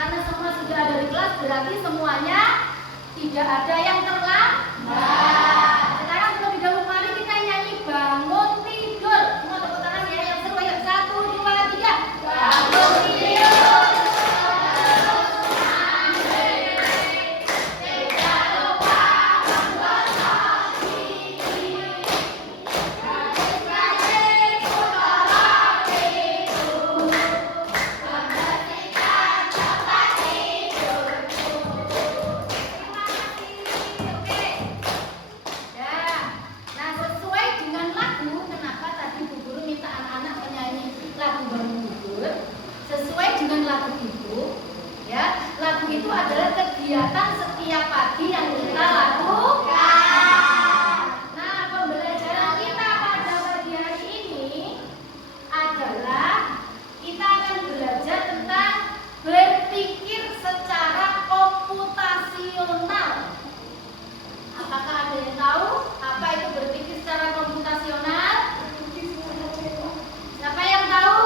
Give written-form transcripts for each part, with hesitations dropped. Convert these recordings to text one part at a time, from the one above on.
Karena semua sudah ada di kelas, berarti semuanya tidak ada yang terlambat. Sekarang terlebih dahulu mari kita nyanyi bangun tidur. Semua tepuk tangan ya, yang seru ya. 1, 2, 3. Bangun tidur. Lagu itu adalah kegiatan setiap pagi yang kita lakukan. Nah, pembelajaran kita pada pagi hari ini adalah kita akan belajar tentang berpikir secara komputasional. Apakah ada yang tahu apa itu berpikir secara komputasional? Siapa yang tahu?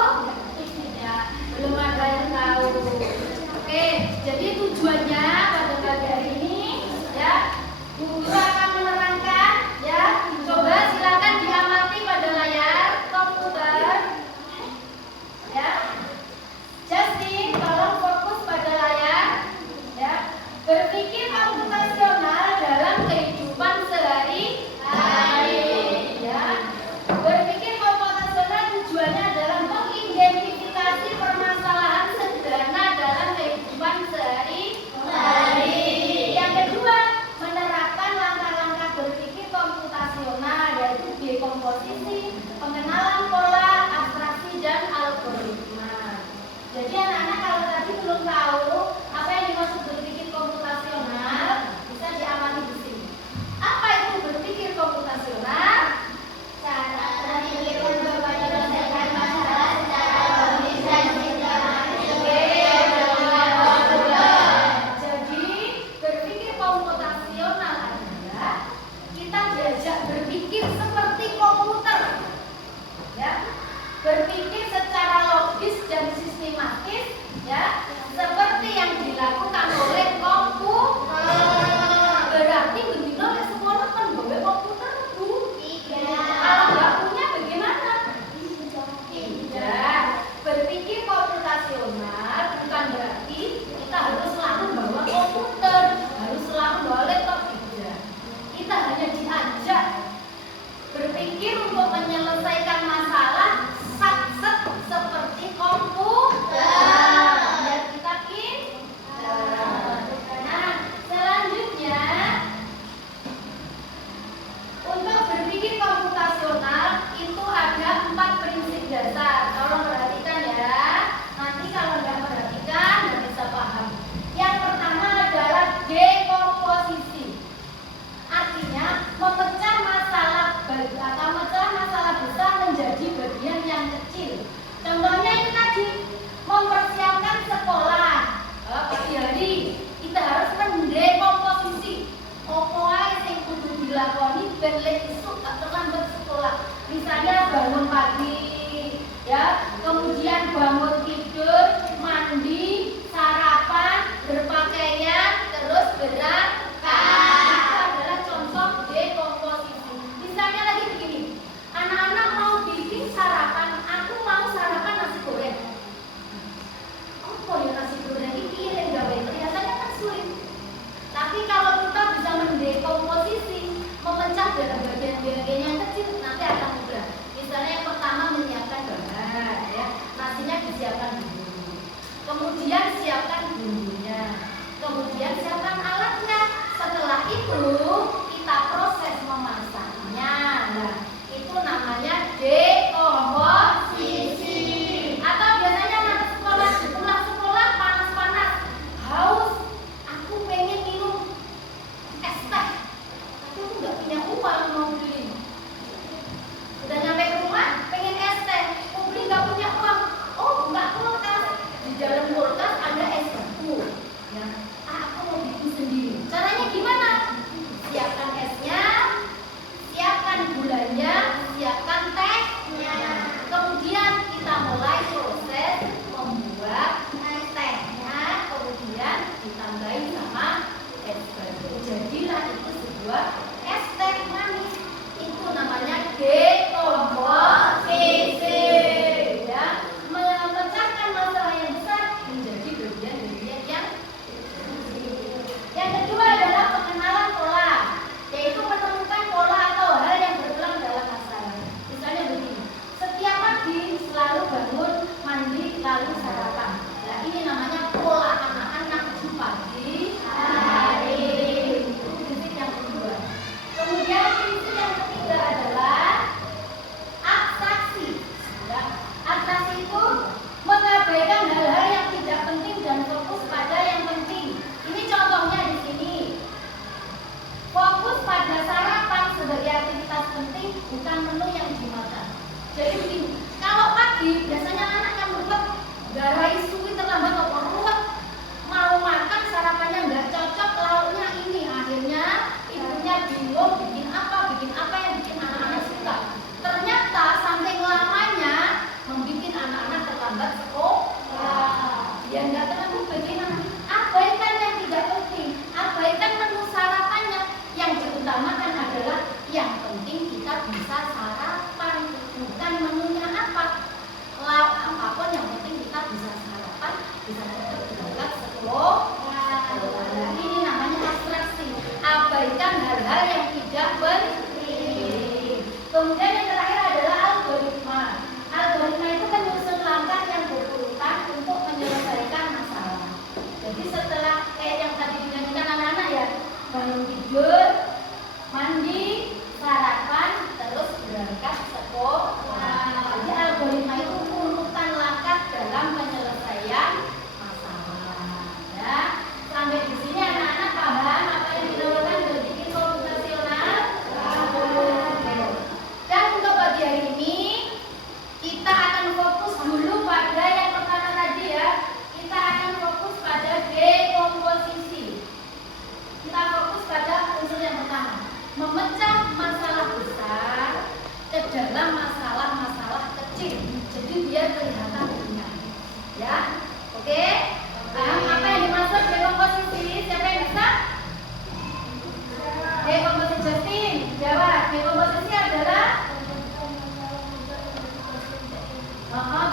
Ya, belum ada yang tahu. Oke, jadi tujuannya pada pagi hari ini ya, Bu Guru akan menerangkan ya. Coba silakan diamati pada layar komputer. Ya. Justin, tolong fokus pada layar ya. Berpikir komputasional dalam kehidupan sehari-hari ya. Berpikir komputasional tujuannya adalah mengidentifikasi permasalahan sederhana dalam kehidupan sehari-hari. bangun tidur, mandi, sarapan, terus berangkat sekolah. Jadi algoritma itu urutan langkah dalam penyelesaian masalah. Ya, sampai di sini anak-anak paham apa yang dinamakan berpikir komputasional? Dan untuk pagi hari ini kita akan fokus dulu pada yang pertama tadi ya. Kita akan fokus pada dekomposisi. Kita fokus pada unsur yang pertama, memecah masalah besar ke dalam masalah-masalah kecil. Jadi biar kelihatan ringan. Ya, oke? Paham apa yang dimaksud dekomposisi? Siapa yang bisa? Dekomposisi, Justin, jawab. Dekomposisi adalah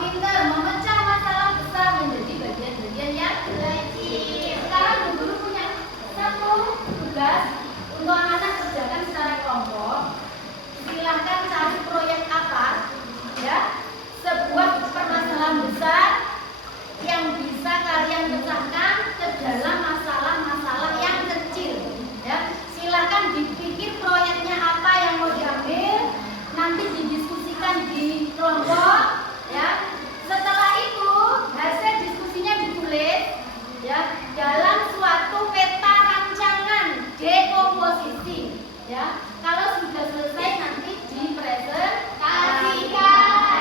pintar, memecah masalah besar menjadi bagian-bagian yang kecil. Sekarang Bu Guru punya satu tugas untuk anak-anak kerjakan secara kelompok. Silahkan cari proyek apa, ya, sebuah permasalahan besar yang bisa kalian pecahkan ke dalam masalah-masalah yang kecil. Ya, silahkan dipikir proyeknya apa yang mau diambil, nanti didiskusikan di kelompok. Ya, setelah itu hasil diskusinya ditulis ya dalam suatu peta rancangan dekomposisi. Ya, kalau sudah selesai nanti dipresentasikan.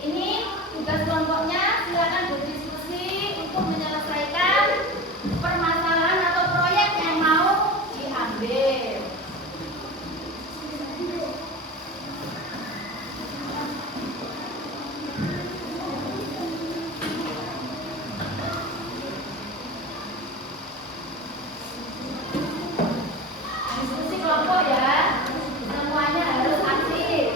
Ini tugas kelompoknya, silakan berdiskusi untuk menyelesaikan permasalahan atau proyek yang mau diambil. Diskusi kelompok ya, semuanya harus aktif.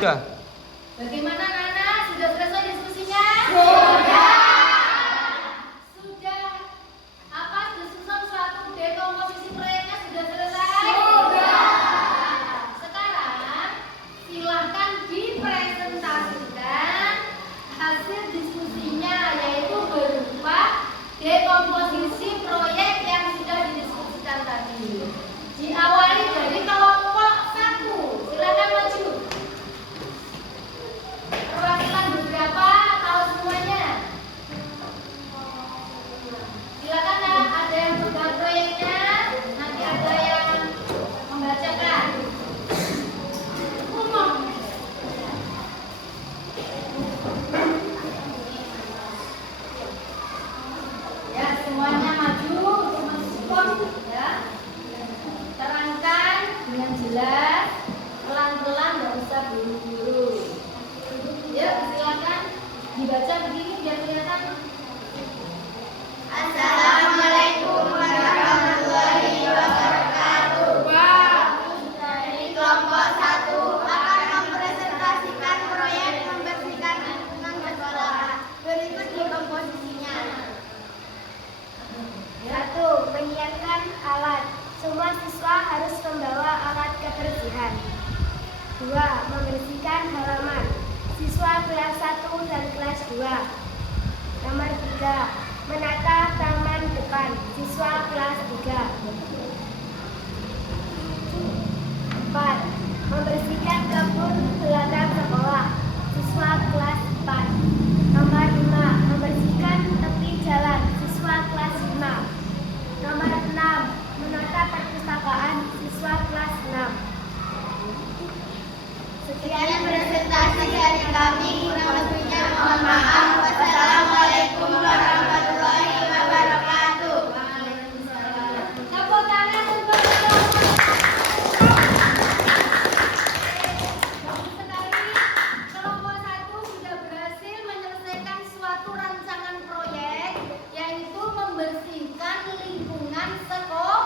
Sudah. Bagaimana anak-anak? Sudah selesai diskusinya? Sudah. Sudah apa disusun suatu dekomposisi proyeknya sudah selesai? Sudah. Sekarang silahkan dipresentasikan hasil diskusinya, yaitu berupa dekomposisi proyek yang sudah didiskusikan tadi. Diawali dari kelompok 1. Silakan maju. Perwakilan beberapa tahu semuanya. Silakan ya, ada yang pegang proyeknya, nanti ada yang membacakan. Ya, semuanya maju untuk mensupport ya. Terangkan dengan jelas, pelan-pelan, nggak usah buru-buru. Ya, silakan dibaca begini biar kelihatan. Assalamualaikum warahmatullahi wabarakatuh. Dari kelompok harus membawa alat kebersihan. 2. Membersihkan halaman. Siswa kelas 1 dan kelas 2. Nomor 3. Menata taman depan. Siswa kelas 3. 4. Membersihkan kebun belakang sekolah. Siswa kelas 4. Nomor 5. Membersihkan tepi jalan. Siswa kelas 5. Nomor 6. Menata perpustakaan. Siswa kelas 6. Sekian presentasi dari kami, kurang lebihnya mohon maaf. Wassalamualaikum warahmatullahi wabarakatuh. Tepuk tangan untuk kelompok 1 sudah berhasil menyelesaikan suatu rancangan proyek, yaitu membersihkan lingkungan sekolah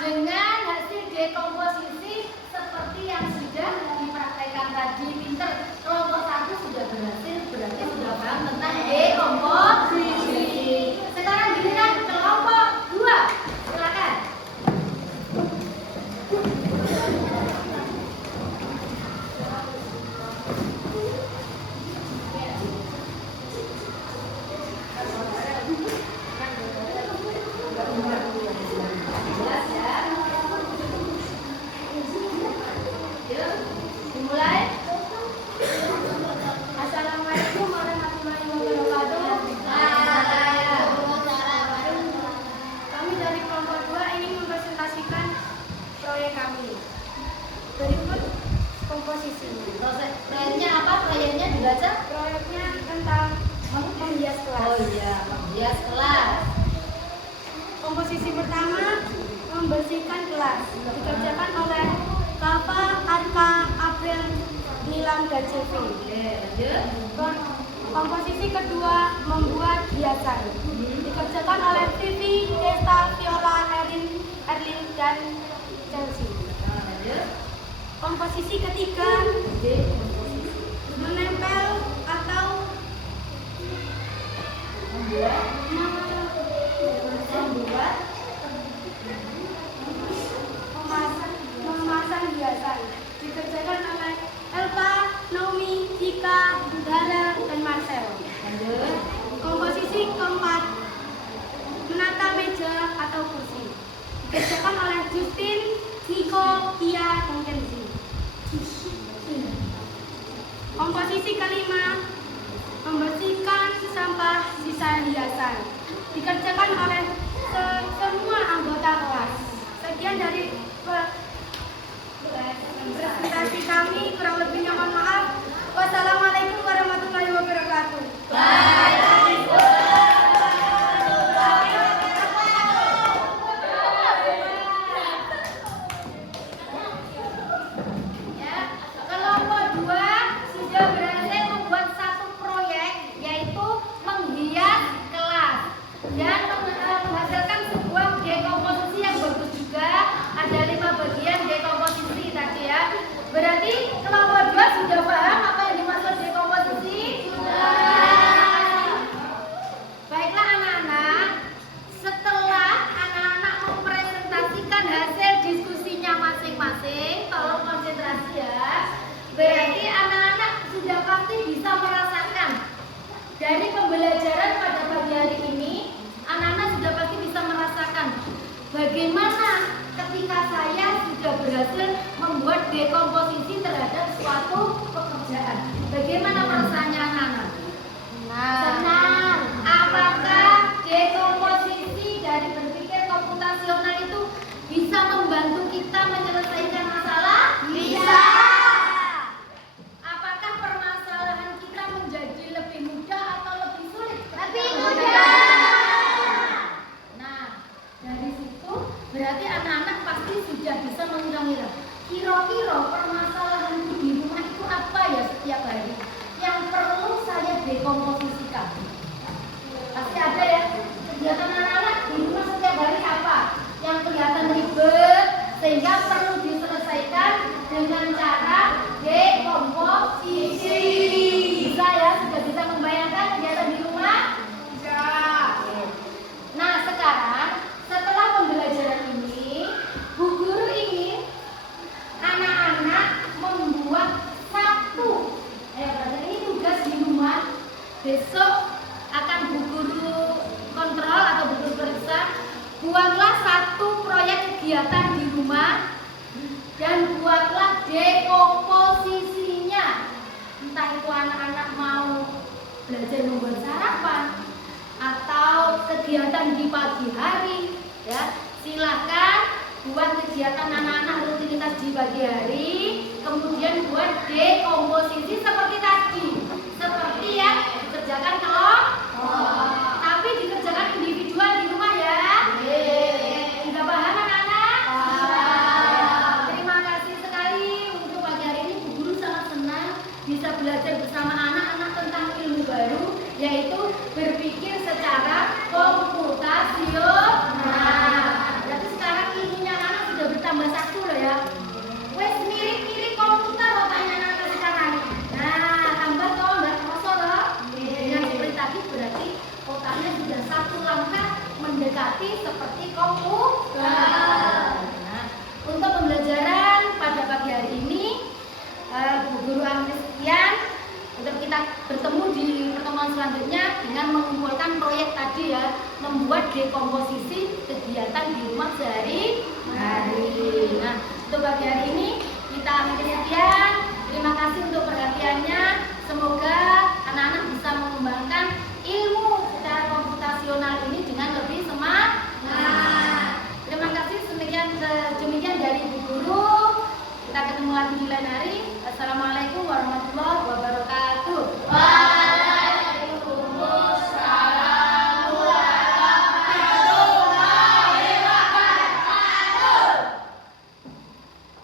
dengan hasil dekomposisi seperti yang sudah dipraktekkan tadi. Pinter, kelompok 1 sudah berhasil, berarti sudah paham tentang dekomposisi. Sekarang giliran kelompok 2, silakan. Jelas ya? Yuk, dimulai. Assalamualaikum warahmatullahi wabarakatuh. Kami dari kelompok 2 ingin mempresentasikan proyek kami. Berikut komposisinya. Proyeknya apa? Proyeknya dibaca? Proyeknya tentang menghias kelas. Oh iya, menghias kelas. Komposisi pertama, membersihkan kelas. Dikerjakan oleh Kava, Arka, April, Nilam, dan Silvi. Oke, lanjut. Komposisi kedua, membuat hiasan. Dikerjakan oleh Vivi, Desta, Viola, Erlin, dan Chelsea. Lanjut. Komposisi ketiga, menempel atau Membuat memasang hiasan. Dikerjakan oleh Elva, Naomi, Cika, Dara, dan Marcel. lanjut. Komposisi keempat, menata meja atau kursi. Dikerjakan oleh Justin, Nico, Kia, dan Kenzi. Komposisi kelima, membersihkan sampah sisa hiasan. Dikerjakan oleh semua anggota kelas. Sekian dari presentasi kami, kurang lebihnya mohon maaf. Wassalamualaikum warahmatullahi wabarakatuh. Ya, kelompok 2 sudah berhasil membuat satu proyek, yaitu menghias kelas dan menghasilkan sebuah dekomposisi yang bagus juga. Ada 5 bagian dekomposisi tadi ya. Berarti kelompok 2 sudah paham apa yang dimaksud dekomposisi? Baiklah anak-anak, setelah anak-anak mempresentasikan hasil diskusinya masing-masing, tolong konsentrasi ya. Berarti anak-anak sudah pasti bisa merasakan dari pembelajaran pada pagi hari ini, anak-anak sudah pasti bisa merasakan bagaimana ketika saya sudah berhasil membuat dekomposisi terhadap suatu pekerjaan. Bagaimana perasaannya anak-anak? Senang. Apakah dekomposisi dari berpikir komputasional itu bisa membantu kita menyelesaikan masalah? Bisa. Apakah permasalahan kita menjadi lebih mudah atau lebih sulit? Lebih mudah. Nah, dari situ berarti anak-anak pasti sudah bisa mengira-ngira. Kira-kira permasalahan di rumah itu apa ya setiap hari yang perlu saya dekomposisikan? Pasti ada ya kegiatan anak-anak di rumah setiap hari apa yang kelihatan ribet sehingga perlu diselesaikan dengan cara dekomposisi. Bisa ya, sudah bisa membayangkan kegiatan di rumah? Bisa. Nah sekarang setelah pembelajaran ini, Bu kegiatan di rumah dan buatlah dekomposisinya. Entah itu anak-anak mau belajar membuat sarapan atau kegiatan di pagi hari, ya silahkan buat kegiatan anak-anak rutinitas di pagi hari, kemudian buat dekomposisi seperti tadi, seperti yang dikerjakan kelompok, tapi dikerjakan individual di rumah ya. Sudah paham anak-anak? Terima kasih sekali untuk pagi hari ini. Bu Guru sangat senang bisa belajar bersama anak-anak tentang ilmu baru, yaitu berpikir secara komputasional. Berarti sekarang ilmunya anak sudah bertambah satu loh ya. Wes mirip-mirip komputer otaknya anak sekarang. Nah, tambah toh nggak kosong loh. Dengan seperti tadi berarti otaknya sudah satu langkah mendekati seperti komputer. Nah, untuk pembelajaran pada pagi hari ini, Bu Guru Agnes sekian. Untuk kita bertemu di pertemuan selanjutnya dengan mengumpulkan proyek tadi ya, membuat dekomposisi kegiatan di rumah sehari-hari. Nah, untuk pagi hari ini kita akhiri sekian. Terima kasih untuk perhatiannya. Semoga anak-anak bisa mengembangkan ilmu secara komputasional ini dengan lebih semangat. Terima kasih, demikian dari Bu Guru. Kita ketemu lagi di lain hari.